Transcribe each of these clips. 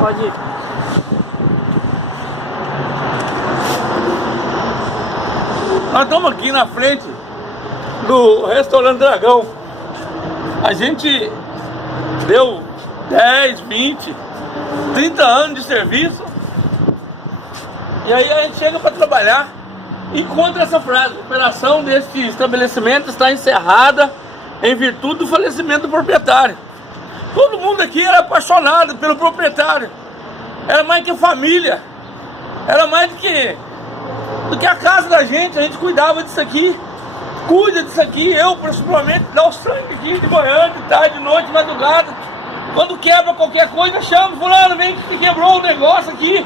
Pode ir. Nós estamos aqui na frente do restaurante Dragão. A gente deu 10, 20, 30 anos de serviço. E aí a gente chega para trabalhar e encontra essa frase: a operação deste estabelecimento está encerrada em virtude do falecimento do proprietário. Todo mundo aqui era apaixonado pelo proprietário. Era mais que família. Era mais do que a casa da gente. A gente cuidava disso aqui. Cuida disso aqui. Eu, principalmente, dá o sangue aqui de manhã, de tarde, de noite, de madrugada. Quando quebra qualquer coisa, chama: fulano, vem que quebrou o negócio aqui.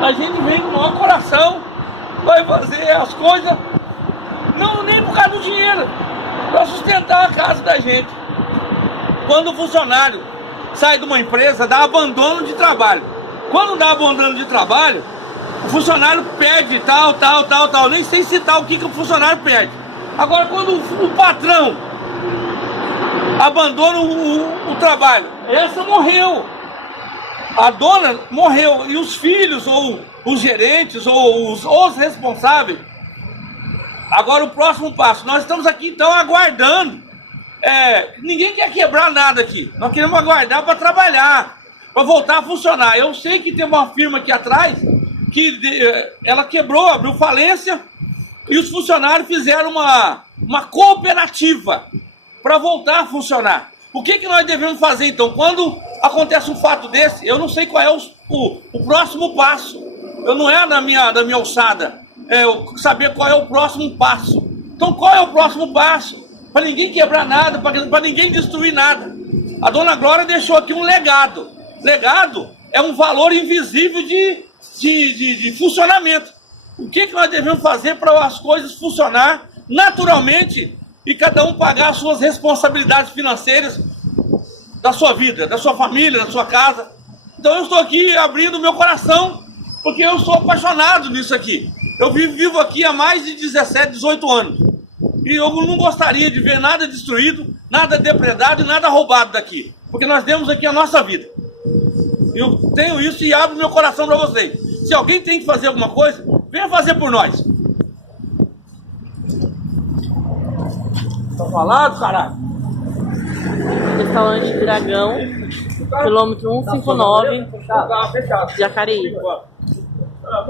A gente vem com o maior coração. Vai fazer as coisas, não nem por causa do dinheiro, para sustentar a casa da gente. Quando o funcionário sai de uma empresa, dá abandono de trabalho. Quando dá abandono de trabalho, o funcionário pede tal. Nem sei citar o que o funcionário pede. Agora, quando o patrão abandona o trabalho, essa morreu. A dona morreu. E os filhos, ou os gerentes, ou os responsáveis. Agora o próximo passo. Nós estamos aqui então aguardando. Ninguém quer quebrar nada aqui. Nós queremos aguardar para trabalhar, para voltar a funcionar. Eu sei que tem uma firma aqui atrás que ela quebrou, abriu falência, e os funcionários fizeram uma cooperativa para voltar a funcionar. O que nós devemos fazer então? Quando acontece um fato desse, eu não sei qual é o próximo passo. Eu não é da minha alçada eu saber qual é o próximo passo. Então qual é o próximo passo? Para ninguém quebrar nada, para ninguém destruir nada. A dona Glória deixou aqui um legado. Legado é um valor invisível de funcionamento. O que nós devemos fazer para as coisas funcionar naturalmente e cada um pagar as suas responsabilidades financeiras da sua vida, da sua família, da sua casa. Então eu estou aqui abrindo meu coração, porque eu sou apaixonado nisso aqui. Eu vivo aqui há mais de 17, 18 anos. E eu não gostaria de ver nada destruído, nada depredado e nada roubado daqui. Porque nós temos aqui a nossa vida. Eu tenho isso e abro meu coração para vocês. Se alguém tem que fazer alguma coisa, venha fazer por nós. Tá falado, caralho? Restaurante Dragão, quilômetro 159, Jacareí.